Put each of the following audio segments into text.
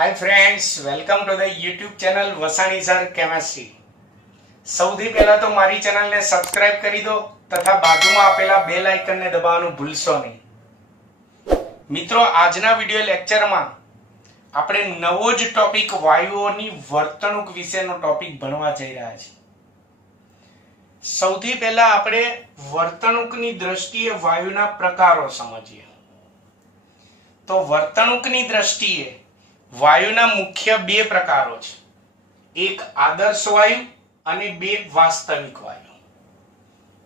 Hi friends, welcome to the YouTube channel Vasani sir chemistry. સૌથી પહેલા તો મારી ચેનલને સબસ્ક્રાઇબ કરી દો તથા બાજુમાં આપેલા બેલ આઇકનને દબાવવાનું ભૂલશો નહીં। મિત્રો, આજના વિડિયો લેક્ચરમાં આપણે નવો જ ટોપિક વાયુઓની વર્તણૂક વિશેનો ટોપિક ભણવા જઈ રહ્યા છીએ। સૌથી પહેલા આપણે વર્તણૂકની દ્રષ્ટિએ વાયુના પ્રકારો સમજીએ। તો વર્તણૂકની દ્રષ્ટિએ વાયુના મુખ્ય બે પ્રકારો છે, એક આદર્શ વાયુ અને બે વાસ્તવિક વાયુ।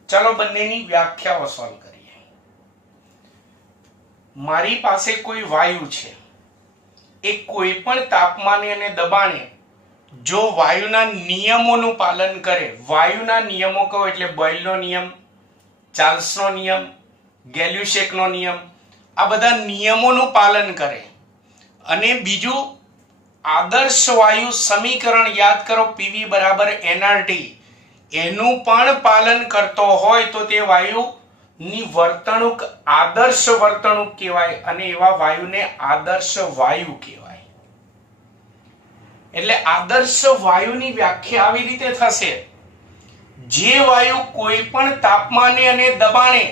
ચલો બંનેની વ્યાખ્યાઓ સોલ્વ કરીએ। મારી પાસે કોઈ વાયુ છે, એ કોઈ પણ તાપમાને અને દબાણે જો વાયુના નિયમોનું પાલન કરે, વાયુના નિયમો કહો એટલે બોયલનો નિયમ, ચાર્લ્સનો નિયમ, ગેલ્યુસેકનો નિયમ, આ બધા નિયમોનું પાલન કરે અને બીજું આદર્શ વાયુ સમીકરણ યાદ કરો, PV બરાબર nRT, એનું પણ પાલન કરતો હોય તો તે વાયુની વર્તણૂક આદર્શ વર્તણૂક કહેવાય અને એવા વાયુને આદર્શ વાયુ કહેવાય। એટલે આદર્શ વાયુની વ્યાખ્યા આવી રીતે થશે, જે વાયુ કોઈ પણ તાપમાને અને દબાણે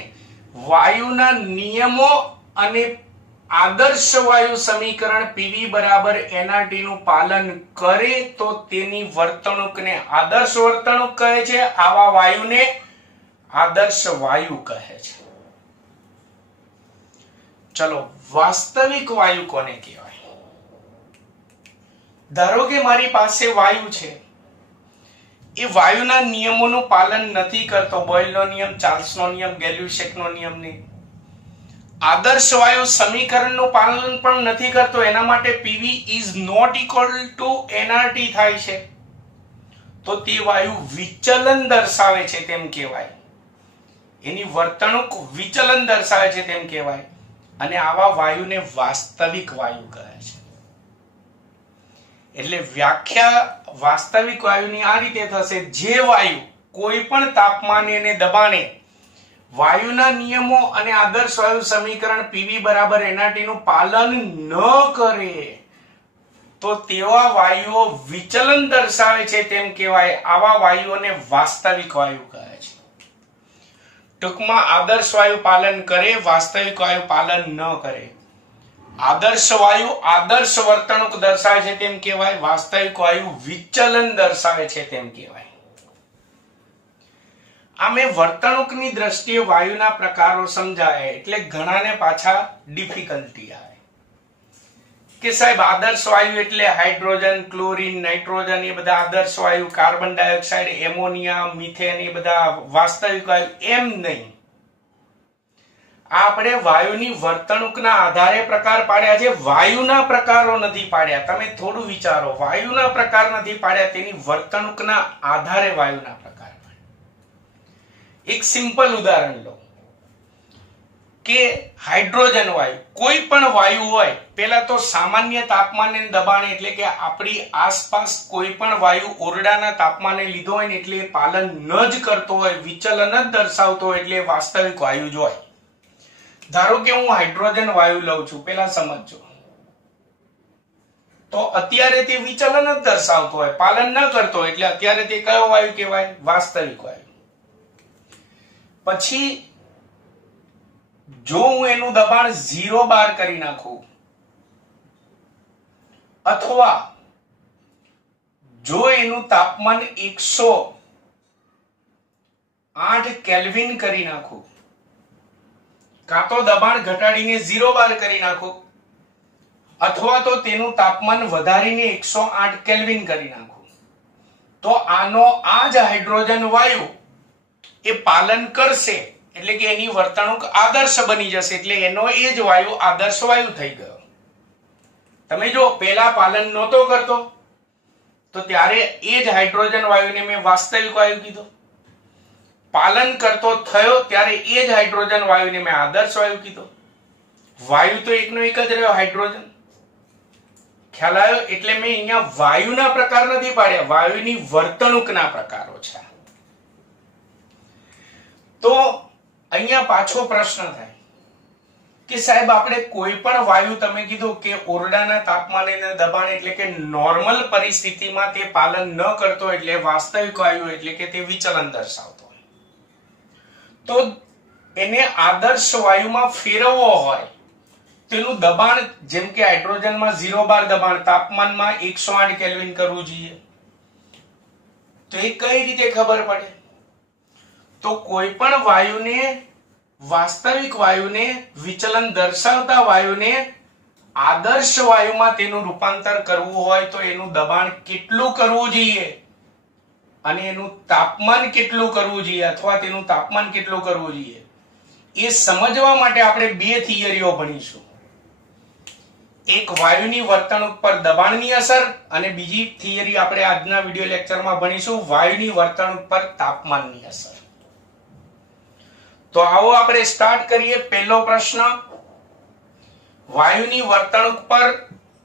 વાયુના નિયમો અને આદર્શ વાયુ સમીકરણ PV બરાબર nRT નું પાલન કરે તો તેની વર્તણૂકને આદર્શ વર્તણૂક કહે છે। આવા વાયુને આદર્શ વાયુ કહે છે। ચલો, વાસ્તવિક વાયુ કોને કહેવાય? ધારો કે મારી પાસે વાયુ છે, એ વાયુના નિયમોનું પાલન નથી કરતો, બોયલનો નિયમ, ચાર્લ્સનો નિયમ, ગેલ્યુસેકનો નિયમ નહીં, આદર્શ વાયુ સમીકરણનું પાલન પણ નથી કરતો, એના માટે PV is not equal to nRT થાય છે, તો તે વાયુ વિચલન દર્શાવે છે તેમ કહેવાય, એની વર્તણૂક વિચલન દર્શાવે છે તેમ કહેવાય અને આવા વાયુને વાસ્તવિક વાયુ કહે છે। એટલે વ્યાખ્યા વાસ્તવિક વાયુની આ રીતે થશે, જે વાયુ કોઈ પણ તાપમાને અને દબાણે વાયુના નિયમો અને આદર્શ વાયુ સમીકરણ PV બરાબર nRT નું પાલન ન કરે તો તેવા વાયુઓ વિચલન દર્શાવે છે તેમ કહેવાય, આવા વાયુઓને વાસ્તવિક વાયુ કહે છે। ટૂંકમાં આદર્શ વાયુ પાલન કરે, વાસ્તવિક વાયુ પાલન ન કરે। આદર્શ વાયુ આદર્શ વર્તણૂક દર્શાવે છે તેમ કહેવાય, વાસ્તવિક વાયુ વિચલન દર્શાવે છે તેમ કહેવાય। આમે વર્તણૂકની દ્રષ્ટિએ વાયુના પ્રકારો સમજાય એટલે ઘણાને પાછા ડિફિકલ્ટી આવે કે સાહેબ આદર્શ વાયુ એટલે હાઇડ્રોજન, ક્લોરીન, નાઇટ્રોજન, એ બધા આદર્શ વાયુ, કાર્બન ડાયોક્સાઇડ, એમોનિયા, મિથેન, એ બધા વાસ્તવિક વાયુ। એમ નહીં, આપણે વાયુની વર્તણૂકના આધારે પ્રકાર પાડ્યા છે, વાયુના પ્રકારો નથી પાડ્યા। તમે થોડું વિચારો, વાયુના પ્રકાર નથી પાડ્યા, તેની વર્તણૂકના આધારે વાયુના પ્રકાર। એક સિમ્પલ ઉદાહરણ લો કે હાઇડ્રોજન વાયુ, કોઈ પણ વાયુ હોય, પહેલા તો સામાન્ય તાપમાને દબાણે એટલે કે આપણી આસપાસ કોઈ પણ વાયુ ઓરડાના તાપમાને લીધો હોય ને એટલે એ પાલન ન જ કરતો હોય, વિચલન જ દર્શાવતો હોય એટલે વાસ્તવિક વાયુ જ હોય। ધારો કે હું હાઇડ્રોજન વાયુ લઉં છું, પહેલા સમજો, તો અત્યારે તે વિચલન જ દર્શાવતો હોય, પાલન ન કરતો હોય એટલે અત્યારે તે કયો વાયુ કહેવાય? વાસ્તવિક વાયુ। પછી જો હું એનું દબાણ 0 બાર કરી નાખું અથવા જો એનું તાપમાન 108 કેલ્વિન કરી નાખું, કાં તો દબાણ ઘટાડીને 0 બાર કરી નાખું અથવા તો તેનું તાપમાન વધારીને 108 કેલ્વિન કરી નાખું, તો આનો આ જ હાઇડ્રોજન વાયુ એ પાલન કરશે એટલે કે એની વર્તણૂક આદર્શ બની જશે, એટલે એનો એ જ વાયુ આદર્શ વાયુ થઈ ગયો। તમે જો પહેલા પાલન નહોતો કરતો તો ત્યારે એ જ હાઇડ્રોજન વાયુને મેં વાસ્તવિક વાયુ કીધો, પાલન કરતો થયો ત્યારે એ જ હાઇડ્રોજન વાયુને મેં આદર્શ વાયુ કીધો। વાયુ તો એકનો એક જ રહ્યો, હાઇડ્રોજન। ખ્યાલ આવ્યો? એટલે મેં અહીંયા વાયુના પ્રકાર નથી પાડ્યા, વાયુની વર્તણૂકના પ્રકારો છે। તો અહીંયા પાછો પ્રશ્ન થાય કે સાહેબ આપણે કોઈ પણ વાયુ, તમે કીધું કે ઓરડાના તાપમાને અને દબાણ એટલે કે નોર્મલ પરિસ્થિતિમાં તે પાલન ન કરતો, એટલે વાસ્તવિક વાયુ એટલે કે તે વિચલન દર્શાવતો હોય, તો એને આદર્શ વાયુમાં ફેરવવો હોય તેનું દબાણ, જેમ કે હાઇડ્રોજનમાં 0 બાર દબાણ, તાપમાનમાં 108 કેલ્વિન કરવું જોઈએ. તો એ કઈ રીતે ખબર પડે? તો કોઈ પણ વાયુને, વાસ્તવિક વાયુને, વિચલન દર્શાવતા વાયુને આદર્શ વાયુમાં તેનું રૂપાંતર કરવું હોય તો એનું દબાણ કેટલું કરવું જોઈએ અને એનું તાપમાન કેટલું કરવું જોઈએ અથવા તેનું તાપમાન કેટલું કરવું જોઈએ, એ સમજવા માટે આપણે બે થિયરીઓ ભણીશું. એક વાયુની વર્તણૂક પર દબાણની અસર અને બીજી થિયરી આપણે આજના વિડિયો લેક્ચરમાં ભણીશું વાયુની વર્તણૂક પર તાપમાનની અસર. તો આવો આપણે સ્ટાર્ટ કરીએ. પહેલો પ્રશ્ન, વાયુની વર્તણૂક પર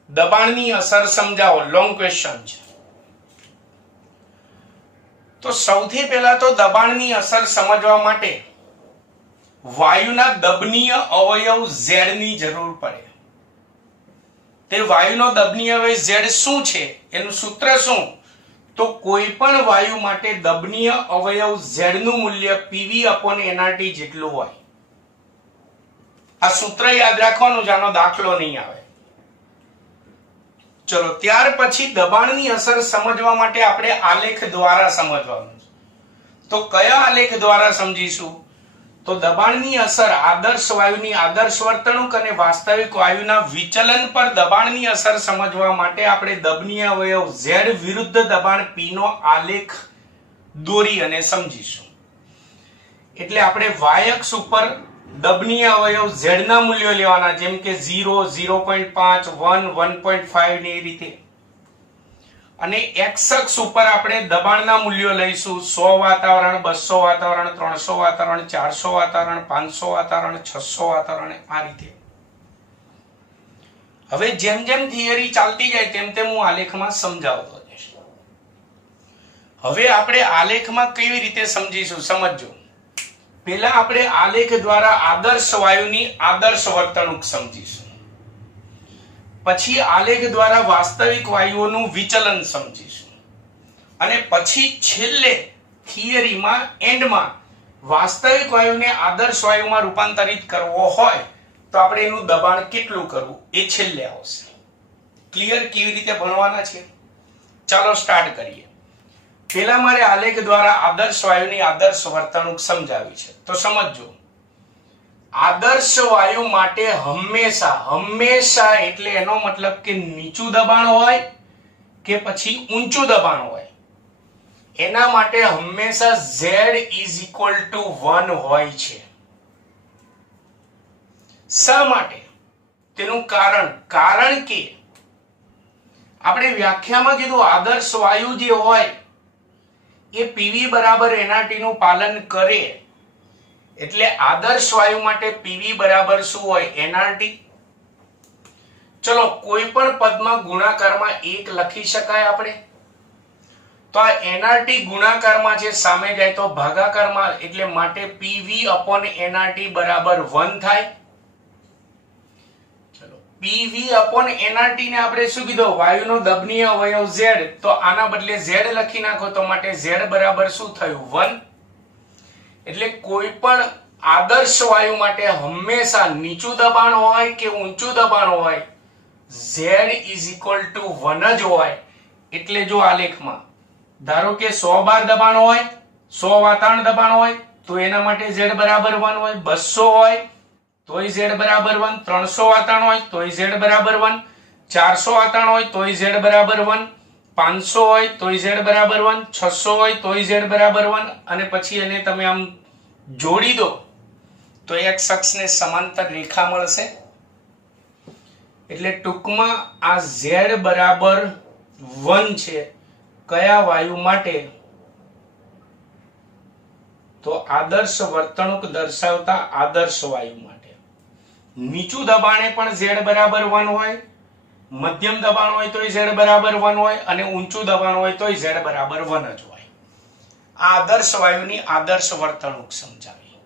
દબાણની અસર સમજાવો. લોંગ ક્વેશ્ચન છે. તો સૌથી પહેલા તો દબાણની અસર સમજવા માટે વાયુના દબનીય અવયવ Z ની જરૂર પડે. તે વાયુનો દબનીય અવયવ Z શું છે, એનું સૂત્ર શું? તો કોઈ પણ વાયુ માટે દબનીય અવયવ Z નું મૂલ્ય PV/nRT જેટલું હોય. આ સૂત્ર યાદ રાખવાનું, જાનો દાખલો નહીં આવે. ચલો, ત્યાર પછી દબાણની અસર સમજવા માટે આપણે આલેખ દ્વારા સમજવાનું. તો કયા આલેખ દ્વારા સમજીશું? તો દબાણની અસર આદર્શ વાયુની આદર્શ વર્તણૂક અને વાસ્તવિક વાયુના વિચલન પર દબાણની અસર સમજવા માટે આપણે દબનીય અવયવ Z વિરુદ્ધ દબાણ P નો આલેખ દોરી અને સમજીશું. એટલે આપણે y અક્ષ ઉપર દબનીય અવયવ Z ના મૂલ્યો લેવાના, જેમ કે 0, 0.5, 1, 1.5 ને એ રીતે. અને x અક્ષ ઉપર આપણે દબાણના મૂલ્યો લઈશું. 100 વાતાવરણ, 200 વાતાવરણ, 300 વાતાવરણ, 400 વાતાવરણ, 500 વાતાવરણ, 600 વાતાવરણ, આ રીતે. હવે જેમ જેમ થિયરી ચાલતી જાય તેમ તેમ હું આલેખમાં સમજાવતો જઈશ. હવે આપણે આલેખમાં કેવી રીતે સમજીશું સમજજો. પહેલા આપણે આલેખ દ્વારા આદર્શ વાયુની આદર્શ વર્તણૂક સમજીશું. પછી આલેખ દ્વારા વાસ્તવિક વાયુઓનું વિચલન સમજીશું. અને પછી છેલ્લે થિયરીમાં એન્ડમાં વાસ્તવિક વાયુને આદર્શ વાયુમાં રૂપાંતરિત કરવો હોય તો આપણે એનું દબાણ કેટલું કરવું એ છેલ્લે આવશે. ક્લિયર કેવી રીતે ભણવાના છે? ચાલો સ્ટાર્ટ કરીએ. પહેલા મારે આલેખ દ્વારા આદર્શ વાયુની આદર્શ વર્તણૂક સમજાવી છે. તો સમજજો, આદર્શ વાયુ માટે હંમેશા એટલે એનો મતલબ કે નીચું દબાણ હોય કે પછી ઊંચું દબાણ હોય, એના માટે હંમેશા Z = 1 હોય છે. શા માટે? તેનું કારણ કે આપણે વ્યાખ્યામાં કીધું આદર્શ વાયુ જે હોય એ PV/nRT નું પાલન કરે. એટલે આદર્શ વાયુ માટે PV બરાબર શું હોય? nRT. ચલો, કોઈ પણ પદમાં ગુણાકારમાં 1 લખી શકાય આપણે. તો આ nRT ગુણાકારમાં છે, સામે જાય તો ભાગાકારમાં, એટલે માટે PV/nRT બરાબર 1 થાય. ચલો, PV/nRT ને આપણે શું કીધું? વાયુનો દબનીય અવયવ Z. તો આના બદલે Z લખી નાખો તો માટે Z બરાબર શું થયું? 1. એટલે કોઈ પણ આદર્શ વાયુ માટે હંમેશા નીચું દબાણ હોય કે ઊંચું દબાણ હોય, Z = 1 જ હોય. એટલે જો આલેખમાં ધારો કે 100 બાર દબાણ હોય, 100 વાતાવરણ દબાણ હોય તો એના માટે Z બરાબર 1 હોય. 200 હોય તોય Z બરાબર 1. 300 વાતાવરણ હોય તોય Z બરાબર 1. 400 વાતાવરણ હોય તોય Z બરાબર 1. 500 હોય તોય Z બરાબર 1. 600 હોય તોય Z બરાબર 1. અને પછી એને તમે આમ જોડી દો તો x અક્ષને સમાંતર રેખા મળશે. એટલે ટૂંકમાં આ Z બરાબર 1 છે. કયા વાયુ માટે? તો આદર્શ વર્તણૂક દર્શાવતા આદર્શ વાયુ માટે. નીચું દબાણે પણ Z બરાબર 1 હોય, મધ્યમ દબાણ હોય તોય Z બરાબર 1 હોય અને ઊંચું દબાણ હોય તોય Z બરાબર 1 જ હોય. આ આદર્શ વાયુની આદર્શ વર્તણૂક સમજાવી.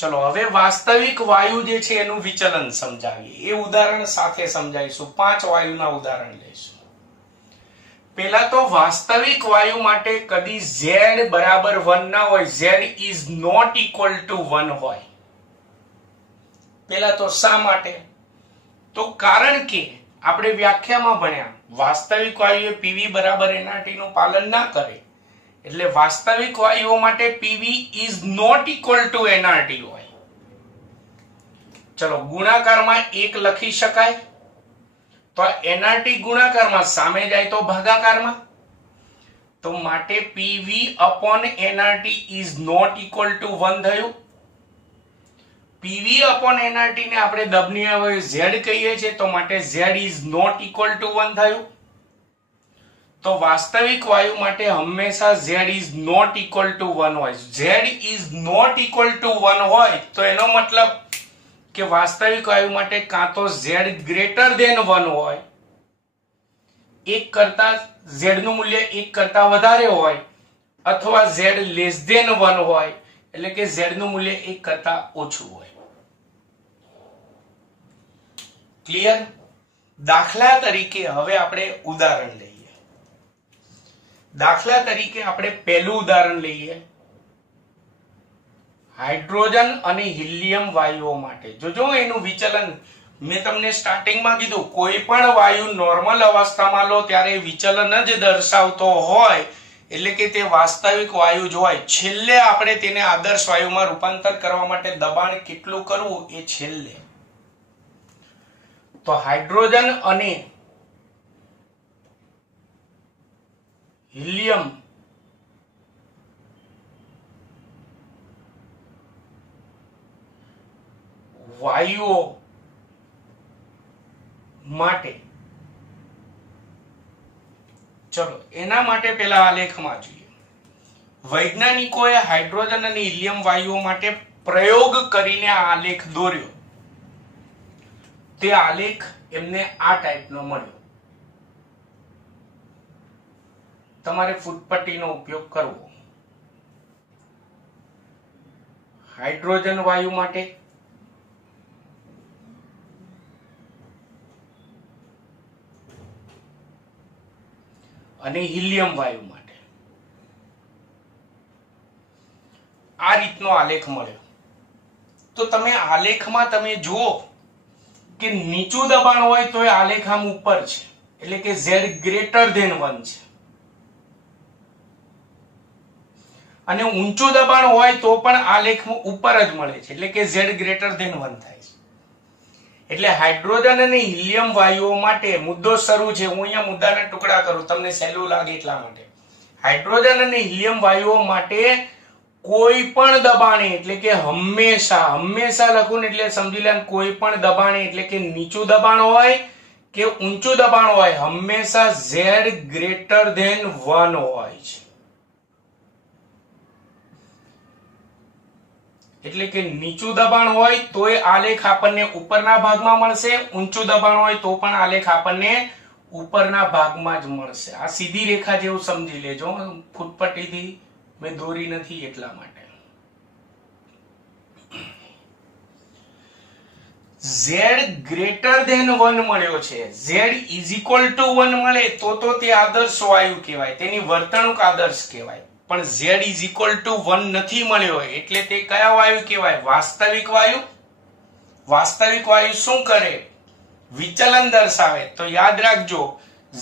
ચલો હવે વાસ્તવિક વાયુ જે છે એનું વિચલન સમજાવીએ. એ ઉદાહરણ સાથે સમજાવીશું. 5 વાયુના ઉદાહરણ લઈશું. પહેલા તો વાસ્તવિક વાયુ માટે કદી z બરાબર 1 ના હોય, z is not equal to 1 હોય. પહેલા તો શા માટે? તો કારણ કે આપણે વ્યાખ્યામાં ભણ્યા વાસ્તવિક વાયુ પીવી બરાબર nRT નું પાલન ના કરે, એટલે વાસ્તવિક વાયુઓ માટે PV is not equal to nRT હોય. ચલો ગુણાકારમાં 1 લખી શકાય, તો nRT ગુણાકારમાં સામે જાય તો ભાગાકારમાં, તો માટે PV upon nRT is not equal to 1 થયું. પીવી અપોન nRT ને આપણે દબની હવે z કહીએ છીએ, તો માટે z is not equal to 1 થયું. તો વાસ્તવિક વાયુ માટે હંમેશા z is not equal to 1 હોય. z is not equal to 1 હોય તો એનો મતલબ કે વાસ્તવિક વાયુ માટે કાં તો z ગ્રેટર ધેન 1 હોય, એક કરતા z નું મૂલ્ય 1 કરતા વધારે હોય, અથવા z લેસ ધેન 1 હોય, એટલે કે z નું મૂલ્ય 1 કરતા ઓછું હોય. ક્લિયર? દાખલા તરીકે હવે આપણે ઉદાહરણ લઈએ. દાખલા તરીકે આપણે પહેલું ઉદાહરણ લઈએ હાઇડ્રોજન અને હિલિયમ વાયુઓ માટે. જોજો એનું વિચલન મેં તમને સ્ટાર્ટિંગમાં કીધું, કોઈ પણ વાયુ નોર્મલ અવસ્થામાં લો ત્યારે વિચલન જ દર્શાવતો હોય, એટલે કે તે વાસ્તવિક વાયુ જ હોય. છેલ્લે આપણે તેને આદર્શ વાયુમાં રૂપાંતર કરવા માટે દબાણ કેટલું કરવું એ છેલ્લે. તો હાઇડ્રોજન અને હિલિયમ વાયુઓ માટે ચલો એના માટે પેલા આલેખમાં જોઈએ. વૈજ્ઞાનિકોએ હાઇડ્રોજન અને હિલિયમ વાયુઓ માટે પ્રયોગ કરીને આ આલેખ દોર્યો. તે આલેખ એમને આ ટાઈપનો મળ્યો. તમારે ફૂટપટ્ટીનો ઉપયોગ કરવો. હાઇડ્રોજન વાયુ માટે અને હિલિયમ વાયુ માટે આ રીતનો આલેખ મળ્યો. તો તમે આલેખમાં તમે જુઓ કે નીચું દબાણ હોય તો એ આલેખ આમ ઉપર છે, એટલે કે z ગ્રેટર ધેન 1 છે, અને ઊંચું દબાણ હોય તો પણ આલેખ ઉપર જ મળે છે, એટલે કે z ગ્રેટર ધેન 1 થાય છે. એટલે હાઇડ્રોજન અને હિલિયમ વાયુઓ માટે મુદ્દો શરૂ છે. હું અહીંયા મુદ્દાના ટુકડા કરું તમને સહેલું લાગે એટલા માટે. હાઇડ્રોજન અને હિલિયમ વાયુઓ માટે કોઈ પણ દબાણે, એટલે કે હંમેશા લખું ને એટલે સમજી લે, કોઈ પણ દબાણે એટલે કે નીચું દબાણ હોય કે ઊંચું દબાણ હોય, હંમેશા z ગ્રેટર ધેન 1 હોય છે. એટલે કે નીચું દબાણ હોય તોય આલેખ આપણને ઉપરના ભાગમાં મળશે, ઊંચું દબાણ હોય તો પણ આલેખ આપણને ઉપરના ભાગમાં જ મળશે. આ સીધી રેખા જેવું સમજી લેજો, ફૂટપટ્ટીથી મેં દોરી નથી એટલા માટે. z ગ્રેટર ધેન 1 મળ્યો છે. z ઇઝ ઇક્વલ ટુ 1 મળે તો તે આદર્શ વાયુ કહેવાય, તેની વર્તણૂક આદર્શ કહેવાય. પણ z ઇઝ ઇક્વલ ટુ 1 નથી મળ્યો, એટલે તે કયા વાયુ કહેવાય? વાસ્તવિક વાયુ. વાસ્તવિક વાયુ શું કરે? વિચલન દર્શાવે. તો યાદ રાખજો,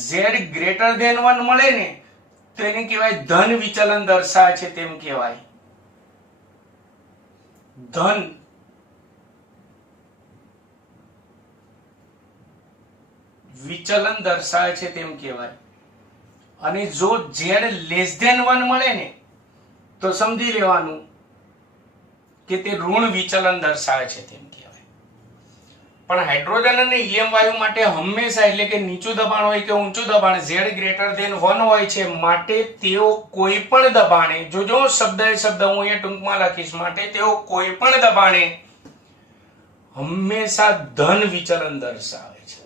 z ગ્રેટર ધેન 1 મળે ને તો એને કહેવાય ધન વિચલન દર્શાવે છે તેમ કહેવાય. ધન વિચલન દર્શાવે છે તેમ કહેવાય. અને જો z લેસ ધેન 1 મળે ને તો સમજી લેવાનું કે તે ઋણ વિચલન દર્શાવે છે તેમ કહેવાય. પણ હાઇડ્રોજન અને હિલિયમ વાયુ માટે હંમેશા, એટલે કે નીચું દબાણ હોય કે ઊંચું દબાણ, z ગ્રેટર ધેન 1 હોય છે. માટે તેઓ કોઈ પણ દબાણે, જોજો શબ્દ હું અહીંયા ટૂંકમાં લખીશ, માટે તેઓ કોઈ પણ દબાણે હંમેશા ધન વિચલન દર્શાવે છે.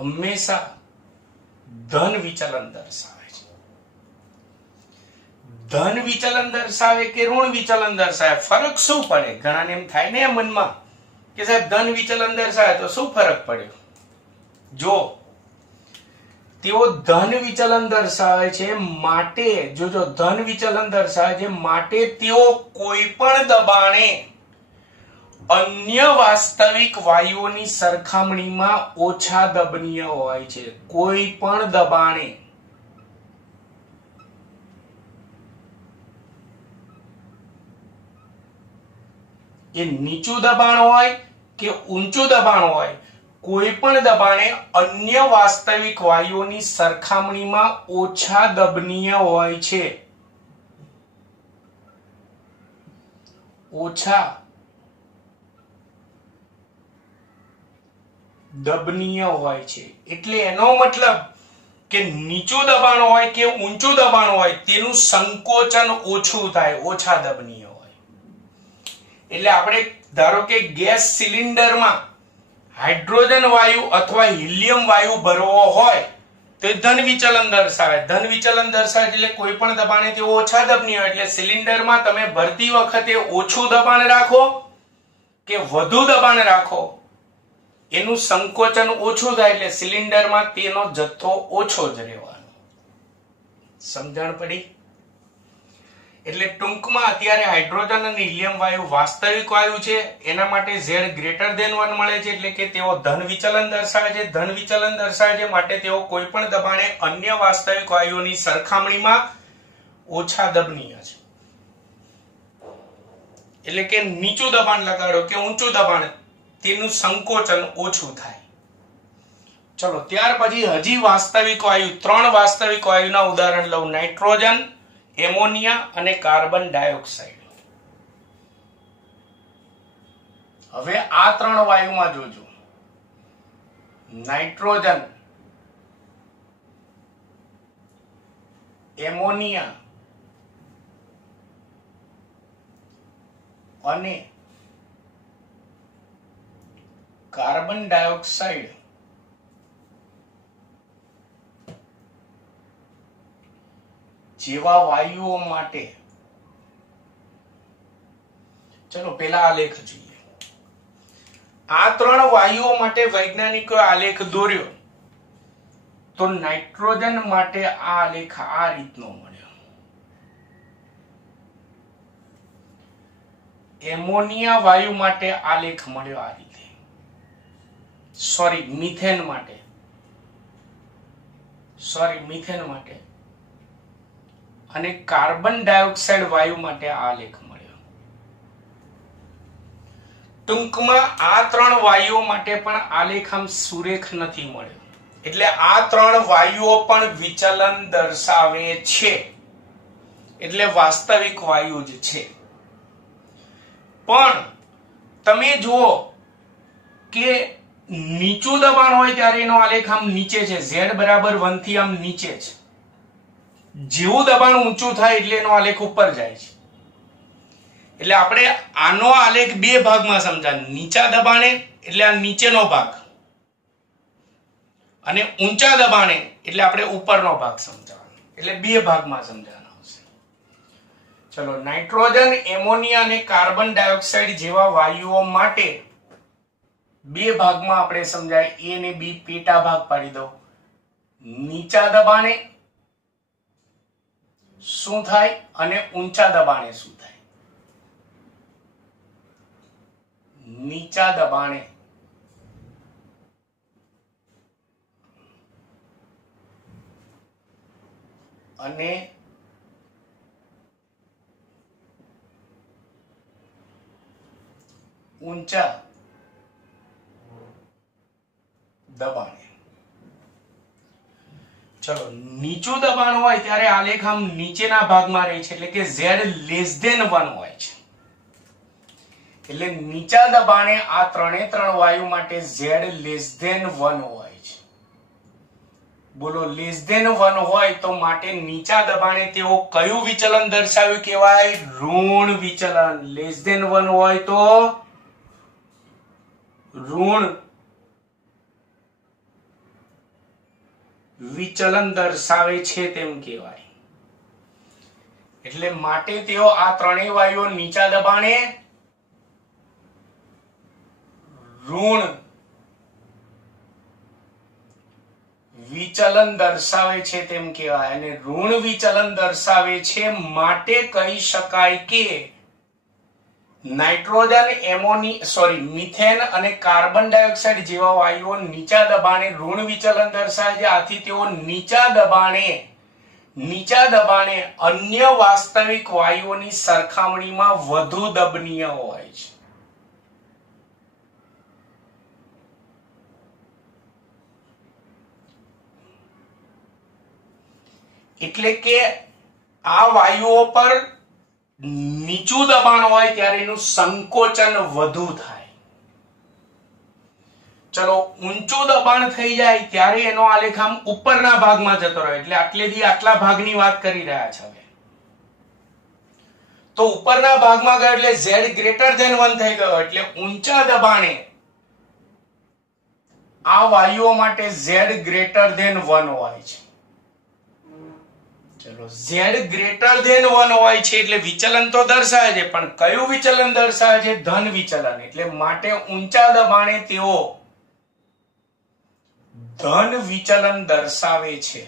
હંમેશા ધન વિચલન દર્શાવે છે. ધન વિચલન દર્શાવે કે ઋણ વિચલન દર્શાવે, ફરક શું પડે? ઘણાને એમ થાય ને મનમાં કે સાહેબ ધન વિચલન દર્શાવે તો શું ફરક પડ્યો? જો તેઓ ધન વિચલન દર્શાવે છે માટે, જોજો ધન વિચલન દર્શાવે છે માટે તેઓ કોઈ પણ દબાણે અન્ય વાસ્તવિક વાયુઓની સરખામણીમાં ઓછા દબનીય હોય છે. કોઈ પણ દબાણે એ નીચું દબાણ હોય કે ઊંચું દબાણ હોય, કોઈ પણ દબાણે અન્ય વાસ્તવિક વાયુઓની સરખામણીમાં ઓછા દબનીય હોય છે. ઓછા દબનીય હોય છે એટલે એનો મતલબ કે નીચું દબાણ હોય કે ઊંચું દબાણ હોય તેનું સંકોચન ઓછું થાય, ઓછા દબનીય હોય. એટલે આપણે ધારો કે ગેસ સિલિન્ડરમાં હાઇડ્રોજન વાયુ અથવા હિલિયમ વાયુ ભરવો હોય તો ધન વિચલન દર્શાવે. ધન વિચલન દર્શાવે એટલે કોઈ પણ દબાણે તે ઓછા દબનીય હોય. એટલે સિલિન્ડરમાં તમે ભરતી વખતે ઓછું દબાણ રાખો કે વધુ દબાણ રાખો, એનું સંકોચન ઓછું થાય એટલે સિલિન્ડરમાં તેનો જથ્થો ઓછો જ રહેવાનો. સમજણ પડી? એટલે ટૂંકમાં અત્યારે હાઇડ્રોજન અને હિલિયમ વાયુ વાસ્તવિક વાયુ છે, એના માટે Z ગ્રેટર ધેન 1 મળે છે. એટલે કે તેઓ ધન વિચલન દર્શાવે છે. ધન વિચલન દર્શાવે છે માટે તેઓ કોઈ પણ દબાણે અન્ય વાસ્તવિક વાયુઓની સરખામણીમાં ઓછા દબનીય છે. એટલે કે નીચું દબાણ લગાડો કે ઊંચું દબાણ, તેનું સંકોચન ઓછું થાય. ચલો ત્યાર પછી હજી વાસ્તવિક વાયુ, 3 વાસ્તવિક વાયુના ઉદાહરણ લઉં. નાઇટ્રોજન, એમોનિયા અને કાર્બન ડાયોક્સાઇડ. હવે આ 3 વાયુમાં જોજો, નાઇટ્રોજન, એમોનિયા અને કાર્બન ડાયોક્સાઇડ જેવા વાયુઓ માટે, ચલો પેલા આલેખ જોઈએ. આ 3 વાયુઓ માટે વૈજ્ઞાનિકોએ આલેખ દોર્યો તો નાઇટ્રોજન માટે આ આલેખ આ રીતનો મળ્યો. એમોનિયા વાયુ માટે આલેખ મળ્યો આ રીતે. મિથેન માટે અને કાર્બન ડાયોક્સાઇડ વાયુ માટે આલેખ મળ્યો. ટૂંકમાં આ 3 વાયુઓ માટે પણ આલેખ આમ સુરેખ નથી મળ્યો. એટલે આ 3 વાયુઓ પણ વિચલન દર્શાવે છે, એટલે વાસ્તવિક વાયુ જ છે. પણ તમે જુઓ કે નીચું દબાણ હોય ત્યારે એનો આલેખ આમ નીચે છે, Z બરાબર 1 થી આમ નીચે છે. જેવું દબાણ ઊંચું થાય એટલે એનો આલેખ ઉપર જાય છે. એટલે આપણે આનો આલેખ 2 ભાગમાં સમજા. નીચા દબાણે એટલે આ નીચેનો ભાગ, અને ઊંચા દબાણે એટલે આપણે ઉપરનો ભાગ સમજાવવાનો. એટલે 2 ભાગમાં સમજાવવાનો આવશે. ચલો નાઇટ્રોજન, એમોનિયા અને કાર્બન ડાયોક્સાઇડ જેવા વાયુઓ માટે 2 ભાગમાં આપણે સમજાય. A અને B પેટા ભાગ પાડી દો. નીચા દબાણે શું થાય અને ઊંચા દબાણે શું થાય. નીચા દબાણે અને ઊંચા દબાણે. ચલો નીચું દબાણ હોય ત્યારે આલેખ આમ નીચેના ભાગમાં રહે છે, એટલે કે Z લેસ ધેન 1 હોય છે. એટલે નીચા દબાણે આ 3 વાયુ માટે Z લેસ ધેન 1 હોય છે. બોલો લેસ ધેન 1 હોય તો માટે નીચા દબાણે તેઓ કયું વિચલન દર્શાવ્યું કહેવાય? ઋણ વિચલન. લેસ ધેન 1 હોય તો ઋણ વિચલન દર્શાવે છે તેમ કહેવાય. એટલે માટે તેઓ આ ત્રણેય વાયુઓ નીચા દબાણે ઋણ વિચલન દર્શાવે છે તેમ કહેવાય. અને ઋણ વિચલન દર્શાવે છે માટે કહી શકાય કે નાઇટ્રોજન મિથેન અને કાર્બન ડાયોક્સાઇડ જેવા વાયુઓ નીચા દબાણે ઋણ વિચલન દર્શાવે છે. આથી તેઓ નીચા દબાણે અન્ય વાસ્તવિક વાયુઓની સરખામણીમાં વધુ દબનીય હોય છે. એટલે કે આ વાયુઓ પર નીચું દબાણ હોય ત્યારે એનું સંકોચન વધુ થાય. ચલો ઊંચું દબાણ થઈ જાય ત્યારે એનો આલેખ આમ ઉપરના ભાગમાં જતો રહે. એટલે આટલેથી આટલા ભાગની વાત કરી રહ્યા છે. હવે તો ઉપરના ભાગમાં ગયો એટલે Z ગ્રેટર ધેન 1 થઈ ગયો. એટલે ઊંચા દબાણે આ વાયુઓ માટે Z ગ્રેટર ધેન 1 હોય છે. ચલો Z ગ્રેટર ધેન 1 હોય છે એટલે વિચલન તો દર્શાવે છે, પણ કયું વિચલન દર્શાવે છે? ધન વિચલન. એટલે માટે ઊંચા દબાણે તેઓ ધન વિચલન દર્શાવે છે.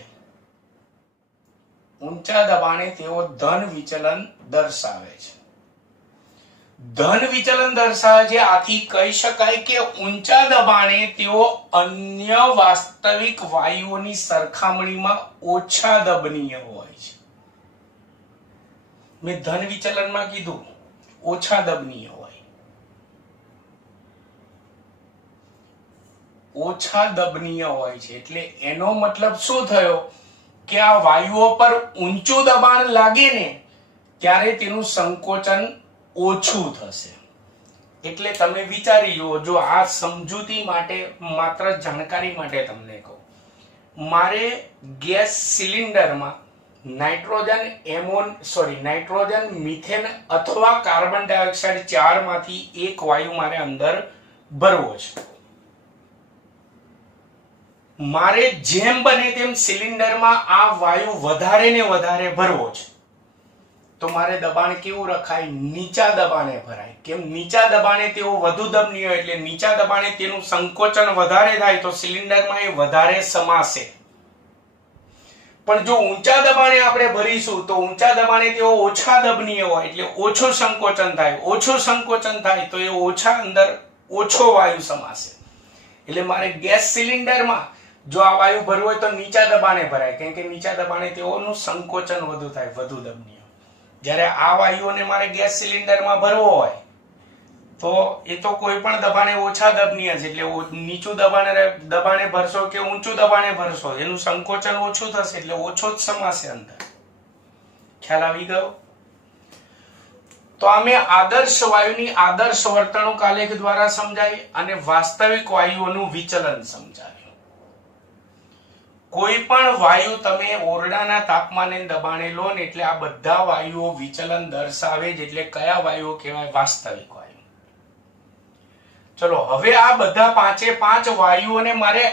ઊંચા દબાણે તેઓ ધન વિચલન દર્શાવે છે. ધન વિચલન દર્શાવે છે. આથી કહી શકાય કે ઊંચા દબાણે તેઓ અન્ય વાસ્તવિક વાયુઓની સરખામણીમાં ઓછા દબનીય હોય છે. મેં ધન વિચલનમાં કીધું ઓછા દબનીય હોય. ઓછા દબનીય હોય છે એટલે એનો મતલબ શું થયો કે આ વાયુઓ પર ઊંચું દબાણ લાગે ને ત્યારે તેનું સંકોચન ઓછું થશે. એટલે તમે વિચારી લો, જો આ સમજૂતી માટે માત્ર જાણકારી માટે તમને કહું, મારે ગેસ સિલિન્ડરમાં નાઇટ્રોજન મિથેન અથવા કાર્બન ડાયોક્સાઇડ ચારમાંથી એક વાયુ મારે અંદર ભરવો છે. મારે જેમ બને તેમ સિલિન્ડરમાં આ વાયુ વધારે ને વધારે ભરવો છે. તો મારે દબાણ કેવું રખાય? નીચા દબાણે ભરાય. કેમ? નીચા દબાણે તેઓ વધુ દબનીય હોય એટલે નીચા દબાણે તેનું સંકોચન વધારે થાય તો સિલિન્ડરમાં એ વધારે સમાશે. પણ જો ઊંચા દબાણે આપણે ભરીશું તો ઊંચા દબાણે તેઓ ઓછા દબનીય હોય એટલે ઓછું સંકોચન થાય. ઓછું સંકોચન થાય તો એ ઓછો વાયુ સમાશે. એટલે મારે ગેસ સિલિન્ડરમાં જો આ વાયુ ભરવો હોય તો નીચા દબાણે ભરાય, કેમ કે નીચા દબાણે તેઓનું સંકોચન વધુ થાય, વધુ દબનીય. જ્યારે આ વાયુઓને મારે ગેસ સિલિન્ડરમાં ભરવો હોય તો એ તો કોઈ પણ દબાણે ઓછા દબનીય છે. એટલે નીચું દબાણે ભરશો કે ઊંચું દબાણે ભરશો એનું સંકોચન ઓછું થશે એટલે ઓછો જ સમાશે અંદર. ખ્યાલ આવી ગયો? તો અમે આદર્શ વાયુની આદર્શ વર્તણૂક આલેખ દ્વારા સમજાવી અને વાસ્તવિક વાયુઓનું વિચલન સમજાવ્યું. કોઈ પણ વાયુ તમે ઓરડાના તાપમાને દબાણે લો ને એટલે આ બધા વાયુઓ વિચલન દર્શાવે જ. એટલે કયા વાયુઓ કહેવાય? વાસ્તવિક વાયુ. ચલો હવે આ બધા પાંચે પાંચ વાયુઓને મારે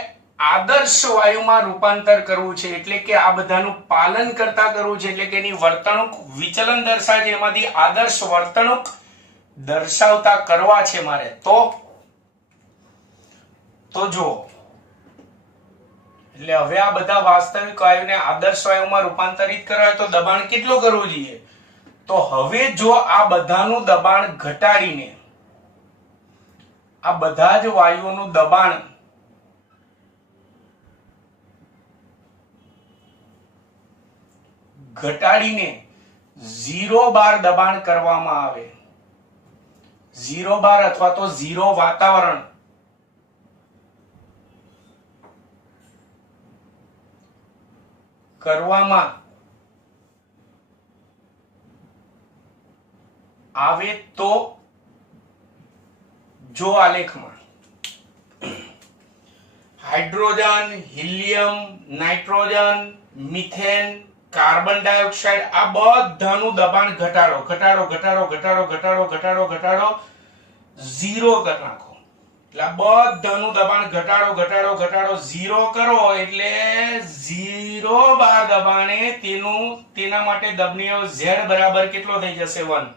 આદર્શ વાયુમાં રૂપાંતર કરવું છે. એટલે કે આ બધાનું પાલન કરતા કરવું છે. એટલે કે એની વર્તણૂક વિચલન દર્શાવે છે એમાંથી આદર્શ વર્તણૂક દર્શાવતા કરવા છે મારે. તો જો એટલે હવે આ બધા વાસ્તવિક વાયુને આદર્શ વાયુમાં રૂપાંતરિત કરવા તો દબાણ કેટલું કરવું જોઈએ? તો હવે જો આ બધાનું દબાણ ઘટાડીને આ બધા જ વાયુઓનું દબાણ ઘટાડીને 0 બાર દબાણ કરવામાં આવે, 0 બાર અથવા તો 0 વાતાવરણ કરવામાં આવે તો જો આલેખમાં hydrogen, helium, nitrogen, methane, carbon dioxide આ બધાનું દબાણ ઘટાડો 0 કરી નાખો. એટલે આ બધાનું દબાણ ઘટાડો ઘટાડો ઘટાડો 0 કરો એટલે 0 બાર દબાણે તેના માટે દબનીય z બરાબર કેટલો થઈ જશે 1.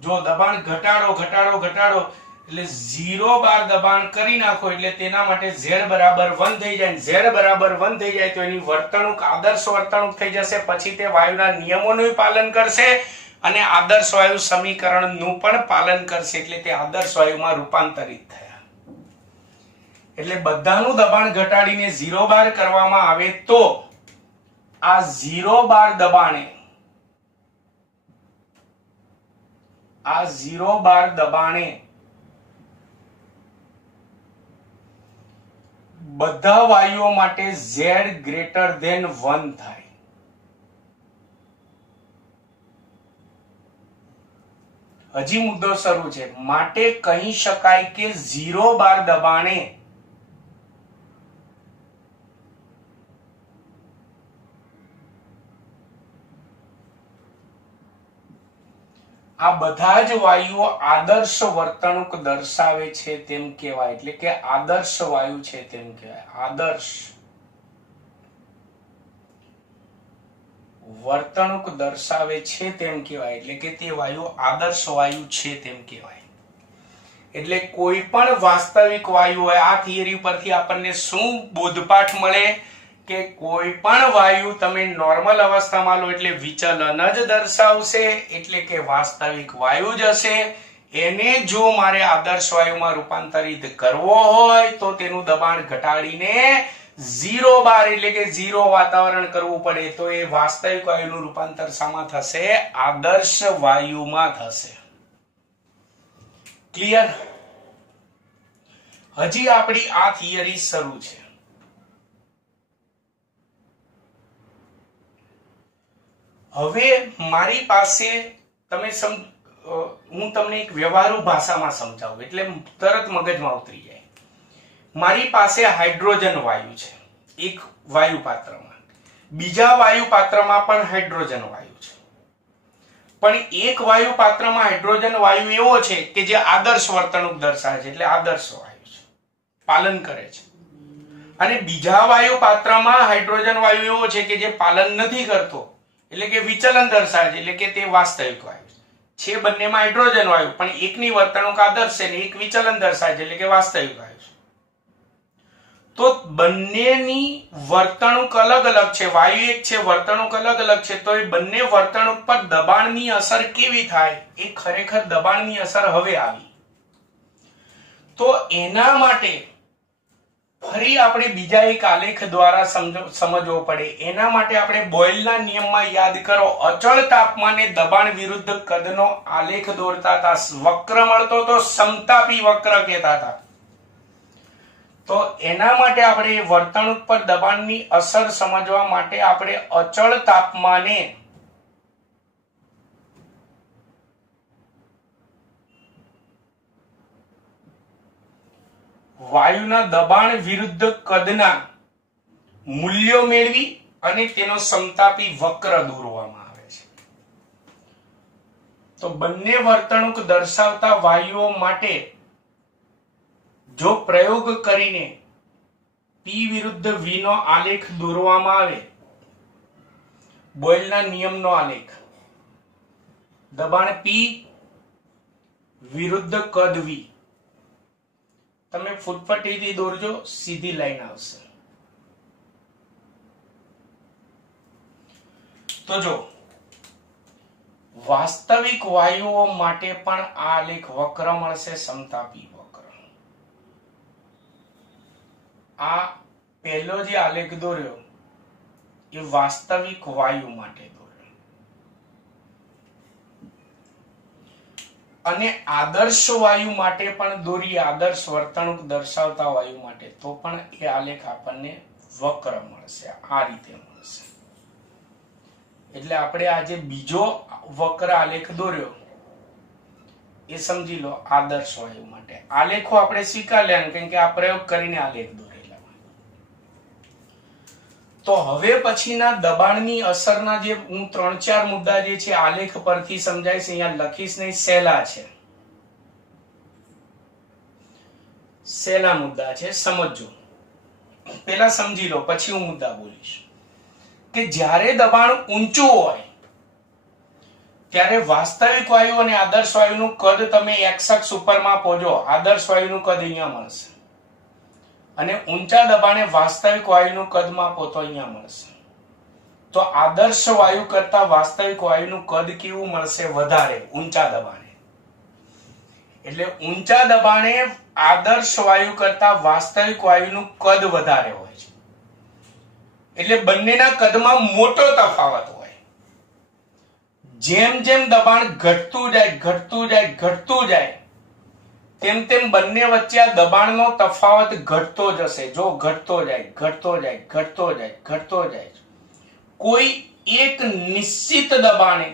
જો દબાણ ઘટાડો ઘટાડો ઘટાડો એટલે 0 બાર દબાણ કરી નાખો એટલે તેના માટે z બરાબર 1 થઈ જાય. z બરાબર 1 થઈ જાય તો એની વર્તણૂક આદર્શ વર્તણૂક થઈ જશે. પછી તે વાયુના નિયમોનું પાલન કરશે અને આદર્શ વાયુ સમીકરણનું પણ પાલન કરશે. એટલે તે આદર્શ વાયુમાં રૂપાંતરિત થયા. એટલે બધાનું દબાણ ઘટાડીને 0 બાર કરવામાં આવે તો આ 0 બાર દબાણે બધા વાયુઓ માટે z ગ્રેટર ધેન 1 થાય. હજી મુદ્દો શરૂ છે. માટે કહી શકાય કે 0 બાર દબાણે આ બધા જ વાયુઓ આદર્શ વર્તણૂક દર્શાવે છે તેમ કહેવાય. એટલે કે આદર્શ વાયુ છે તેમ કહેવાય. આદર્શ વર્તણૂક દર્શાવે છે તેમ કહેવાય. એટલે કે તે વાયુ આદર્શ વાયુ છે તેમ કહેવાય. એટલે કોઈ પણ વાસ્તવિક વાયુ હોય, આ થિયરી પરથી આપણને શું બોધપાઠ મળે કે કોઈ પણ વાયુ તમે નોર્મલ અવસ્થામાં લો એટલે વિચલન જ દર્શાવશે. એટલે કે વાસ્તવિક વાયુ જ હશે. એને જો મારે આદર્શ વાયુમાં રૂપાંતરિત કરવો હોય તો તેનું દબાણ ઘટાડીને 0 બાર એટલે કે 0 વાતાવરણ કરવું પડે. તો એ વાસ્તવિક વાયુનું રૂપાંતર શામાં થશે? આદર્શ વાયુમાં થશે. ક્લિયર? હજી આપણી આ થિયરી શરૂ છે. હવે મારી પાસે હું તમને એક વ્યવહારુ ભાષામાં સમજાવું એટલે તરત મગજમાં ઉતરી જાય. મારી પાસે હાઇડ્રોજન વાયુ છે એક વાયુ પાત્રમાં, બીજા વાયુ પાત્રમાં પણ હાઇડ્રોજન વાયુ છે. પણ એક વાયુ પાત્રમાં હાઇડ્રોજન વાયુ એવો છે કે જે આદર્શ વર્તણૂક દર્શાવે છે એટલે આદર્શ વાયુ છે, પાલન કરે છે. અને બીજા વાયુ પાત્રમાં હાઇડ્રોજન વાયુ એવો છે કે જે પાલન નથી કરતો એટલે કે વિચલન દર્શાવે છે એટલે કે તે વાસ્તવિક વાયુ છે. બંનેમાં હાઇડ્રોજન વાયુ પણ એકની વર્તણૂક આદર્શ છે ને એક વિચલન દર્શાવે છે એટલે કે વાસ્તવિક વાયુ છે. તો બંનેની વર્તણૂક અલગ અલગ છે. વાયુ એક છે, વર્તણૂક અલગ અલગ છે. તો એ બંને વર્તણૂક પર દબાણની અસર કેવી થાય? એ ખરેખર દબાણની અસર હવે આવી. તો એના માટે ફરી આપણે બીજા એક આલેખ દ્વારા સમજવો પડે. એના માટે આપણે બોયલના નિયમમાં યાદ કરો, અચળ તાપમાને દબાણ વિરુદ્ધ કદનો આલેખ દોરતા હતા. વક્ર મળતો તો સમતાપી વક્ર કહેતા હતા. તો એના માટે આપણે વર્તણૂક પર દબાણની અસર સમજવા માટે આપણે અચળ તાપમાને વાયુના દબાણ વિરુદ્ધ કદના મૂલ્યો મેળવી અને તેનો સમતાપી વક્ર દોરવામાં આવે છે. તો બંને વર્તણૂક દર્શાવતા વાયુઓ માટે જો પ્રયોગ કરીને P વિરુદ્ધ V નો આલેખ દોરવામાં આવે, બોયલના નિયમનો આલેખ, દબાણ P વિરુદ્ધ કદ V, તમે ફૂટપટ્ટીથી દોરજો, સીધી લાઈન આવશે. તો જો વાસ્તવિક વાયુઓ માટે પણ આ આલેખ વક્ર મળશે, સમતાપી વક્ર. આ પહેલો જે આલેખ દોર્યો એ વાસ્તવિક વાયુ માટે દોર્યો. અને આદર્શ વાયુ માટે પણ દોરીએ, આદર્શ વર્તણૂક દર્શાવતા વાયુ માટે, તો પણ એ આલેખ આપણને વક્ર મળશે, આ રીતે મળશે. એટલે આપણે આજે બીજો વક્ર આલેખ દોર્યો એ સમજી લો આદર્શ વાયુ માટે. આલેખો આપણે સ્વીકાર લેવાનું કેમ કે આ પ્રયોગ કરીને આલેખ દોરેલા. તો હવે પછીના દબાણની અસરના જે હું 3-4 મુદ્દા જે છે આલેખ પરથી સમજાઈશ, અહીંયા લખીશ નહીં, સહેલા છે. સેલા મુદ્દા છે સમજો. પેલા સમજી લો પછી હું મુદ્દા બોલીશ. કે જ્યારે દબાણ ઊંચું હોય ત્યારે વાસ્તવિક વાયુ અને આદર્શ વાયુનું કદ તમે x અક્ષ ઉપર માપો છો. આદર્શ વાયુનું કદ અહીંયા મળશે અને ઊંચા દબાણે વાસ્તવિક વાયુનું કદ માપો તો અહીંયા મળશે. તો આદર્શ વાયુ કરતા વાસ્તવિક વાયુનું કદ કેવું મળશે? વધારે, ઊંચા દબાણે. એટલે ઊંચા દબાણે આદર્શ વાયુ કરતા વાસ્તવિક વાયુનું કદ વધારે હોય છે. એટલે બંનેના કદમાં મોટો તફાવત હોય. જેમ જેમ દબાણ ઘટતું જાય તેમ તેમ બંને વચ્ચે આ દબાણનો તફાવત ઘટતો જશે. જો ઘટતો જાય. કોઈ એક નિશ્ચિત દબાણે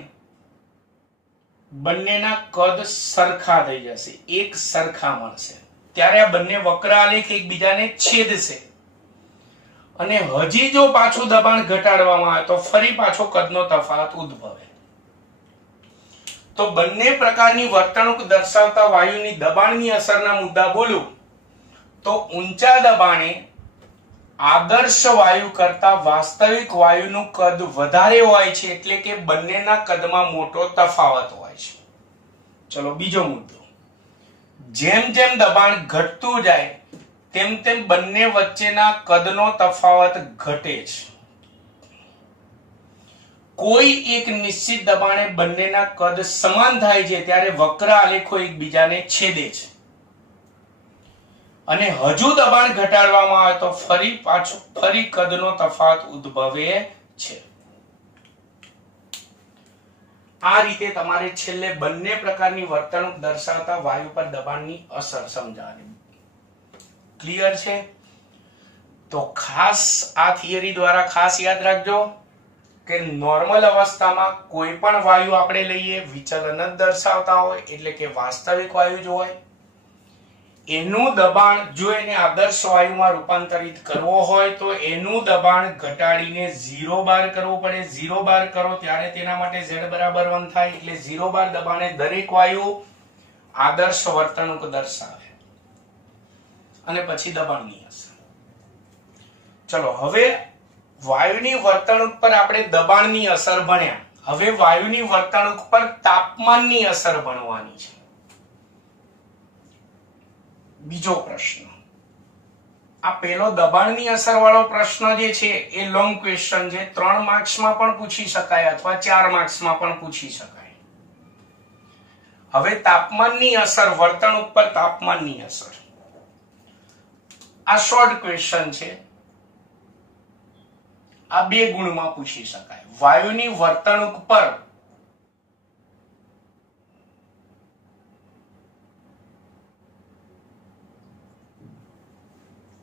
બંનેના કદ સરખા થઈ જશે, એક સરખા મળશે. ત્યારે આ બંને વક્ર આલેખ એકબીજાને છેદશે અને હજી જો પાછું દબાણ ઘટાડવામાં આવે તો ફરી પાછો કદનો તફાવત ઉદ્ભવે. તો બંને પ્રકારની વર્તણૂક દર્શાવતા વાયુની દબાણની અસરના મુદ્દા બોલું તો ઊંચા દબાણે આદર્શ વાયુ કરતા વાસ્તવિક વાયુનું કદ વધારે હોય છે. એટલે કે બંનેના કદમાં મોટો તફાવત હોય છે. ચલો બીજો મુદ્દો. જેમ જેમ દબાણ ઘટતું જાય તેમ તેમ બંને વચ્ચેના કદનો તફાવત ઘટે છે. કોઈ એક નિશ્ચિત દબાણે બંનેના કદ સમાન થાય છે ત્યારે વક્ર આલેખો એકબીજાને છેદે છે અને હજુ દબાણ ઘટાડવામાં આવે તો ફરી કદનો તફાવત ઉદ્ભવે છે. આ રીતે તમારે છેલ્લે બંને પ્રકારની વર્તણૂક દર્શાવતા વાયુ પર દબાણની અસર સમજાવવાની. ક્લિયર છે? તો ખાસ આ થિયરી દ્વારા ખાસ યાદ રાખજો કે નોર્મલ અવસ્થામાં કોઈ પણ વાયુ આપણે લઈએ વિચલન જ દર્શાવતા હોય એટલે કે વાસ્તવિક વાયુ જ હોય. એનું દબાણ જો એને આદર્શ વાયુમાં રૂપાંતરિત કરવો હોય તો એનું દબાણ ઘટાડીને 0 બાર કરવું પડે. 0 બાર કરો ત્યારે તેના માટે z બરાબર 1 થાય. એટલે 0 બાર દબાણે દરેક વાયુ આદર્શ વર્તણૂક દર્શાવે અને પછી દબાણની અસર. ચલો હવે વાયુની વર્તણૂક પર આપણે દબાણની અસર ભણ્યા. હવે વાયુની વર્તણૂક પર તાપમાનની અસર ભણવાની છે. બીજો પ્રશ્ન. આ પેલો દબાણની અસર વાળો પ્રશ્ન જે છે એ લોંગ ક્વેશ્ચન છે. 3 માર્ક્સમાં પણ પૂછી શકાય અથવા 4 માર્ક્સમાં પણ પૂછી શકાય. હવે તાપમાનની અસર, વર્તણૂક પર તાપમાનની અસર. આ શોર્ટ ક્વેશ્ચન છે. આ 2 ગુણમાં પૂછી શકાય. વાયુની વર્તણૂક પર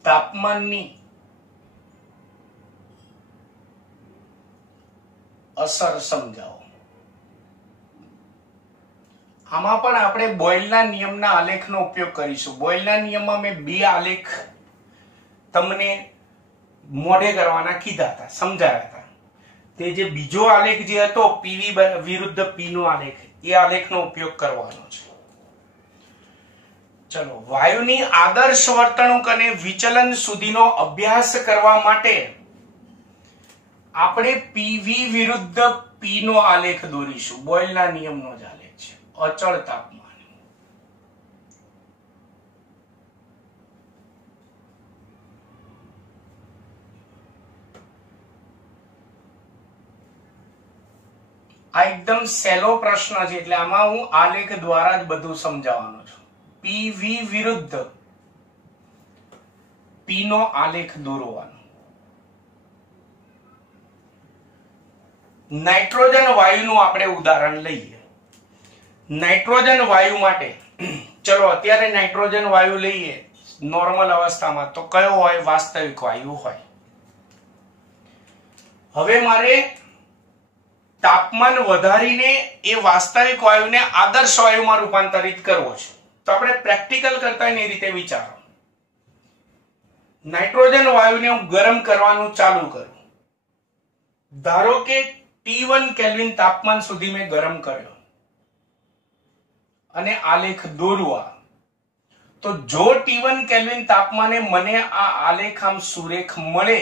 તાપમાનની અસર સમજાવો. આમાં પણ આપણે બોયલના નિયમના આલેખનો ઉપયોગ કરીશું. બોયલના નિયમમાં મેં 2 આલેખ તમને મોઢે કરવાના કીધા હતા, સમજાવ્યા હતા. તે જે બીજો આલેખ જે હતો પીવી વિરુદ્ધ પી નો આલેખ, એ આલેખનો ઉપયોગ કરવાનો છે. ચલો વાયુની આદર્શ વર્તણૂક અને વિચલન સુધીનો અભ્યાસ કરવા માટે આપણે પીવી વિરુદ્ધ પી નો આલેખ દોરીશું. બોયલના નિયમનો જ આલેખ છે. અચળ તાપમાન. આ એકદમ સહેલો પ્રશ્ન છે એટલે આમાં હું આલેખ દ્વારા જ બધું સમજાવવાનો છું. પીવી વિરુદ્ધ પી નો આલેખ દોરવાનો. નાઇટ્રોજન વાયુનું આપણે ઉદાહરણ લઈએ. નાઇટ્રોજન વાયુ માટે ચલો અત્યારે નાઇટ્રોજન વાયુ લઈએ નોર્મલ અવસ્થામાં તો કયો હોય? વાસ્તવિક વાયુ હોય. હવે મારે તાપમાન વધારીને એ વાસ્તવિક વાયુને આદર્શ વાયુમાં રૂપાંતરિત કરવો છે. તો આપણે પ્રેક્ટિકલ કરતા એની રીતે વિચારો. નાઇટ્રોજન વાયુને હું ગરમ કરવાનું ચાલુ કરું. ધારો કે T1 કેલ્વિન તાપમાન સુધી મેં ગરમ કર્યો અને આલેખ દોરવા તો જો T1 કેલ્વિન તાપમાને મને આ આલેખ આમ સુરેખ મળે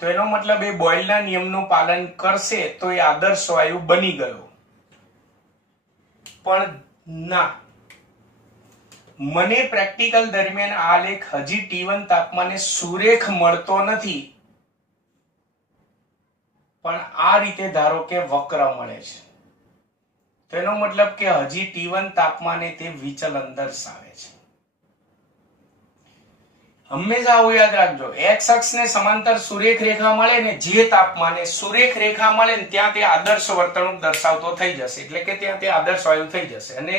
તો એનો મતલબ એ બોયલના નિયમનું પાલન કરશે તો એ આદર્શ વાયુ બની ગયો. પણ ના, મને પ્રેક્ટિકલ દરમિયાન આ આલેખ હજી T1 તાપમાને સુરેખ મળતો નથી, પણ આ રીતે ધારો કે વક્ર મળે છે. તેનો મતલબ કે હજી T1 તાપમાને તે વિચલન દર્શાવે છે. હંમેશા આવું યાદ રાખજો, x અક્ષને સમાંતર સુરેખ રેખા મળે ને જે તાપમાને સુરેખ રેખા મળે ને ત્યાં તે આદર્શ વર્તણૂક દર્શાવતો થઈ જશે, એટલે કે ત્યાં તે આદર્શ વાયુ થઈ જશે. અને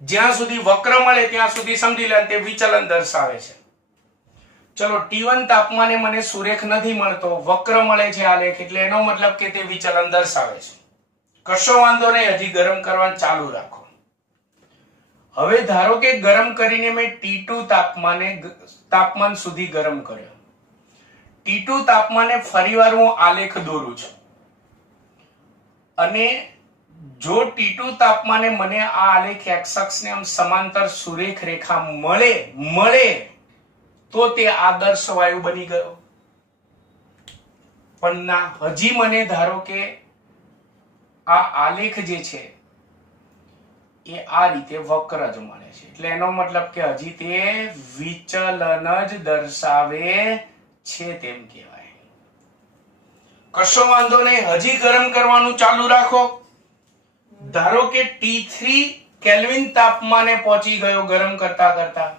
જ્યાં સુધી વક્ર મળે ત્યાં સુધી સમજી લે તે વિચલન દર્શાવે છે. ચલો T1 તાપમાને મને સુરેખ નથી મળતો, વક્ર મળે છે આલેખ, એટલે એનો મતલબ કે તે વિચલન દર્શાવે છે. કશો વાંધો નહીં, હજી ગરમ કરવાનું ચાલુ રાખો. હવે ધારો કે ગરમ કરીને મેં T2 તાપમાન સુધી ગરમ કર્યો. T2 તાપમાને ફરીવાર હું આલેખ દોરું છું અને જો T2 તાપમાને મને આ આલેખ x અક્ષને આમ સમાંતર સુરેખ રેખા મળે તો તે આદર્શ વાયુ બની ગયો. પણ ના, હજી મને ધારો કે આ આલેખ જે છે એ આ રીતે વક્ર જ મળે છે, એટલે એનો મતલબ કે હજી તે વિચલન જ દર્શાવે છે તેમ કહેવાય. કશો વાંધો નહીં, હજી ગરમ કરવાનું ચાલુ રાખો. ધારો કે T3 કેલ્વિન તાપમાને પહોંચી ગયો ગરમ કરતા કરતા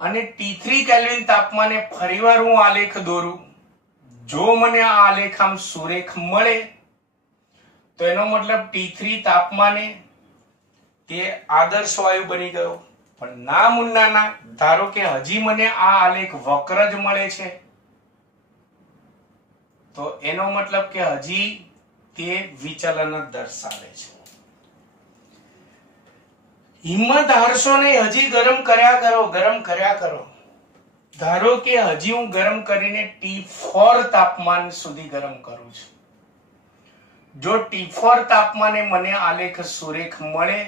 અને T3 કેલ્વિન તાપમાને ફરીવાર હું આલેખ દોરું. જો મને આ આલેખ આમ સુરેખ મળે તો એનો મતલબ T3 તાપમાને તે આદર્શ વાયુ બની ગયો. પણ ના મુન્ના ના, ધારો કે હજી મને આ આલેખ વક્ર જ મળે છે તો એનો મતલબ કે હજી તે વિચલન જ દર્શાવે છે. હિંમત હારશો નહીં, હજી ગરમ કર્યા કરો. ધારો કે હજી હું ગરમ કરીને T4 તાપમાન સુધી ગરમ કરું છું. જો T4 તાપમાને મને આલેખ સુરેખ મળે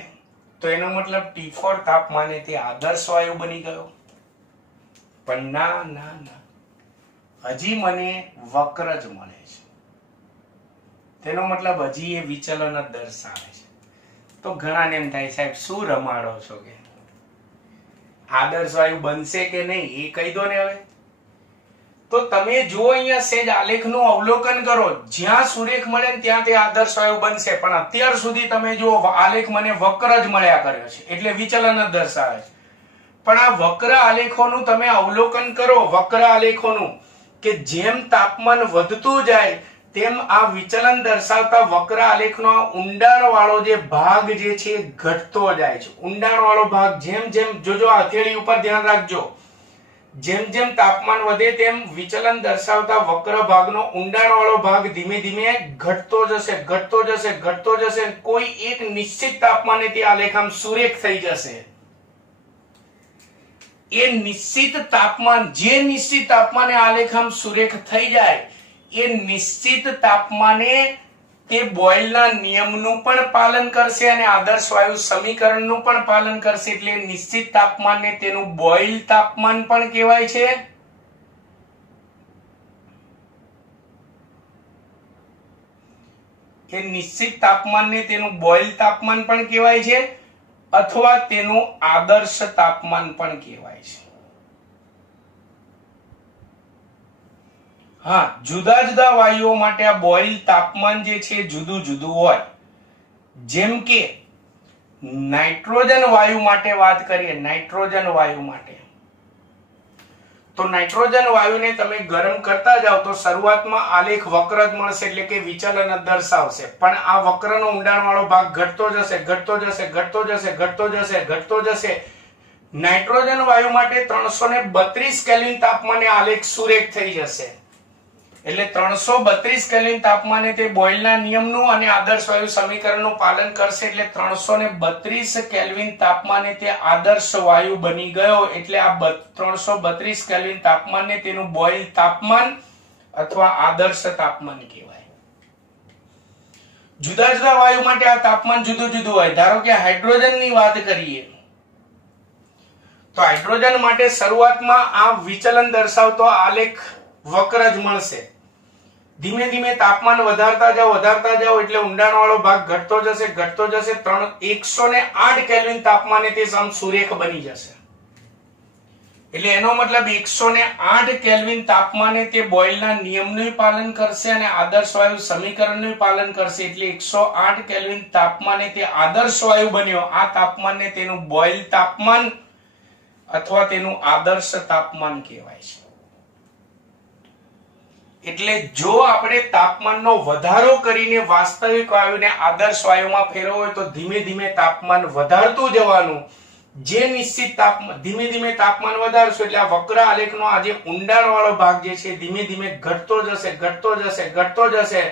તો એનો મતલબ T4 તાપમાને તે આદર્શ વાયુ બની ગયો. પણ ના, હજી મને વક્ર જ મળે છે, તેનો મતલબ હજી એ વિચલન જ દર્શાવે છે. તો ઘણાને એમ થાય, સાહેબ શું રમાડો છો, કે આદર્શ વાયુ બનશે કે નહીં એ કહી દો ને. હવે તો તમે જો અહીંયા સેજ આલેખનું અવલોકન કરો, જ્યાં સુરેખ મળે ને ત્યાં તે આદર્શ વાયુ બનશે. પણ અત્યાર સુધી તમે જો આલેખ મને વક્ર જ મળ્યા કર્યો છે, એટલે વિચલન જ દર્શાવે છે. પણ આ વક્ર આલેખોનું તમે અવલોકન કરો, વક્ર આલેખોનું, કે જેમ તાપમાન વધતું જાય તેમ આ વિચલન દર્શાવતા વક્ર આલેખનો ઊંડાણ વાળો જે ભાગ જે છે ઘટતો જાય છે. ઊંડાણ વાળો ભાગ જેમ જોજો, હથેળી ઉપર ધ્યાન રાખજો, જેમ તાપમાન વધે તેમ વિચલન દર્શાવતા વક્ર ભાગનો ઊંડાણ વાળો ભાગ ધીમે ધીમે ઘટતો જશે. કોઈ એક નિશ્ચિત તાપમાને તે આલેખ આમ સુરેખ થઈ જશે. એ નિશ્ચિત તાપમાને આલેખ આમ સુરેખ થઈ જાય, એ નિશ્ચિત તાપમાને તે બોયલના નિયમનું પણ પાલન કરશે અને આદર્શ વાયુ સમીકરણનું પણ પાલન કરશે. એટલે નિશ્ચિત તાપમાનને તેનું બોઇલ તાપમાન પણ કહેવાય છે. એ નિશ્ચિત તાપમાનને તેનું બોઇલ તાપમાન પણ કહેવાય છે અથવા તેનું આદર્શ તાપમાન પણ કહેવાય છે. હા, જુદા જુદા વાયુઓ માટે આ બોઇલ તાપમાન જે છે જુદું જુદું હોય. જેમ કે નાઇટ્રોજન વાયુ માટે વાત કરીએ, નાઇટ્રોજન વાયુ માટે તો નાઇટ્રોજન વાયુને તમે ગરમ કરતા જાવ તો શરૂઆતમાં આલેખ વક્ર જ મળશે, એટલે કે વિચલન જ દર્શાવશે. પણ આ વક્રનો ઊંડાણ વાળો ભાગ ઘટતો જશે. નાઇટ્રોજન વાયુ માટે 332 કેલ્વિન તાપમાને આલેખ સુરેખ થઈ જશે. એટલે 332 કેલ્વિન તાપમાને તે બોયલના નિયમનું અને આદર્શ વાયુ સમીકરણનું પાલન કરશે. એટલે 332 કેલ્વિન તાપમાને તે આદર્શ વાયુ બની ગયો. એટલે આ 332 કેલ્વિન તાપમાનને તેનું બોઇલ તાપમાન અથવા આદર્શ તાપમાન કહેવાય. જુદા જુદા વાયુ માટે આ તાપમાન જુદું જુદું હોય. ધારો કે હાઇડ્રોજનની વાત કરીએ તો હાઇડ્રોજન માટે શરૂઆતમાં આ વિચલન દર્શાવતો આલેખ વક્ર જ મળશે. ધીમે ધીમે તાપમાન વધારતા જાઓ એટલે ઊંડાણવાળો ભાગ ઘટતો જશે 108 કેલ્વિન તાપમાને તે સમસૂરેખ બની જશે. એટલે એનો મતલબ 108 કેલ્વિન તાપમાને તે બોયલના નિયમનું પાલન કરશે અને આદર્શ વાયુ સમીકરણનું પાલન કરશે. એટલે 108 કેલ્વિન તાપમાને તે આદર્શ વાયુ બન્યો. આ તાપમાનને તેનું બોઇલ તાપમાન અથવા તેનું આદર્શ તાપમાન કહેવાય છે. એટલે જો આપણે તાપમાનનો વધારો કરીને વાસ્તવિક વાયુને આદર્શ વાયુમાં ફેરવવો હોય તો ધીમે ધીમે તાપમાન વધારતું જવાનું. જે નિશ્ચિત તાપમાન ધીમે ધીમે તાપમાન વધારશો એટલે આ વક્ર આલેખનો આ જે ઊંડાણ વાળો ભાગ જે છે ધીમે ધીમે ઘટતો જશે.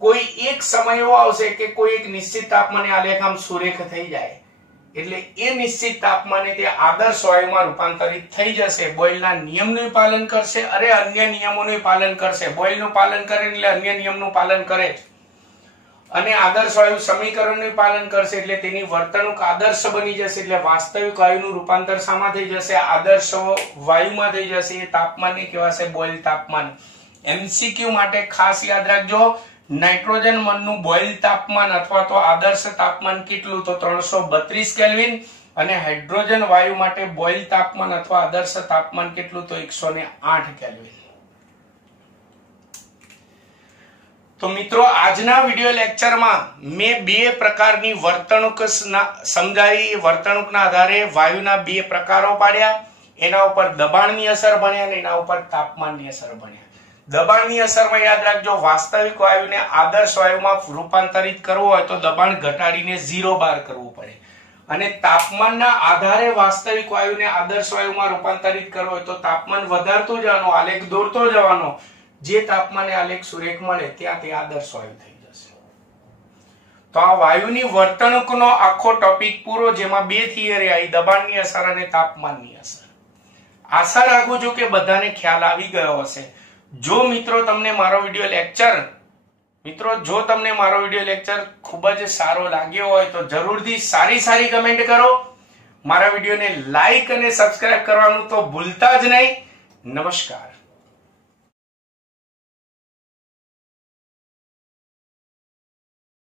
કોઈ એક સમય એવો આવશે કે કોઈ એક નિશ્ચિત તાપમાને આલેખ આમ સુરેખ થઈ જાય એટલે એ નિશ્ચિત તાપમાને તે આદર્શ વાયુમાં રૂપાંતરિત થઈ જશે. બોયલના નિયમનું પાલન કરશે, અન્ય નિયમોનું પાલન કરશે. બોયલનું પાલન કરે એટલે અન્ય નિયમનું પાલન કરે અને આદર્શ વાયુ સમીકરણનું પાલન કરશે એટલે તેની વર્તણૂક આદર્શ બની જશે. એટલે વાસ્તવિક વાયુનું રૂપાંતર શામાં થઈ જશે? આદર્શ વાયુમાં થઈ જશે. એ તાપમાનને કહેવાશે બોઇલ તાપમાન. એમસીક્યુ માટે ખાસ યાદ રાખજો, નાઇટ્રોજન મનનું બોઇલ તાપમાન અથવા તો આદર્શ તાપમાન કેટલું? તો 332 કેલ્વિન. અને હાઇડ્રોજન વાયુ માટે બોઇલ તાપમાન અથવા આદર્શ તાપમાન કેટલું? તો 108 કેલ્વિન. તો મિત્રો આજના વિડિયો લેક્ચરમાં મેં બે પ્રકારની વર્તણૂક સમજાવી. વર્તણૂકના આધારે વાયુના બે પ્રકારો પાડ્યા. એના ઉપર દબાણની અસર ભણ્યા અને એના ઉપર તાપમાનની અસર ભણ્યા. દબાણની અસરમાં યાદ રાખજો, વાસ્તવિક વાયુને આદર્શ વાયુમાં રૂપાંતરિત કરવું હોય તો દબાણ ઘટાડીને 0 બાર કરવું પડે. અને તાપમાનના આધારે વાસ્તવિક વાયુને આદર્શ વાયુમાં રૂપાંતરિત કરવું હોય તો તાપમાન વધારતું જવાનું, આલેખ દોરતો જવાનો. જે તાપમાને આલેખ સુરેખ મળે ત્યાં તે આદર્શ વાયુ થઈ જશે. તો આ વાયુની વર્તણૂકનો આખો ટોપિક પૂરો, જેમાં બે થિયરી આવી, દબાણની અસર અને તાપમાનની અસર. આશા રાખું છું કે બધાને ખ્યાલ આવી ગયો હશે. જો મિત્રો તમને મારો વિડિયો લેક્ચર ખૂબ જ સારો લાગ્યો હોય તો જરૂરથી સારી કમેન્ટ કરો. મારા વિડિયોને લાઈક અને સબસ્ક્રાઇબ કરવાનું તો ભૂલતા જ નહીં. નમસ્કાર.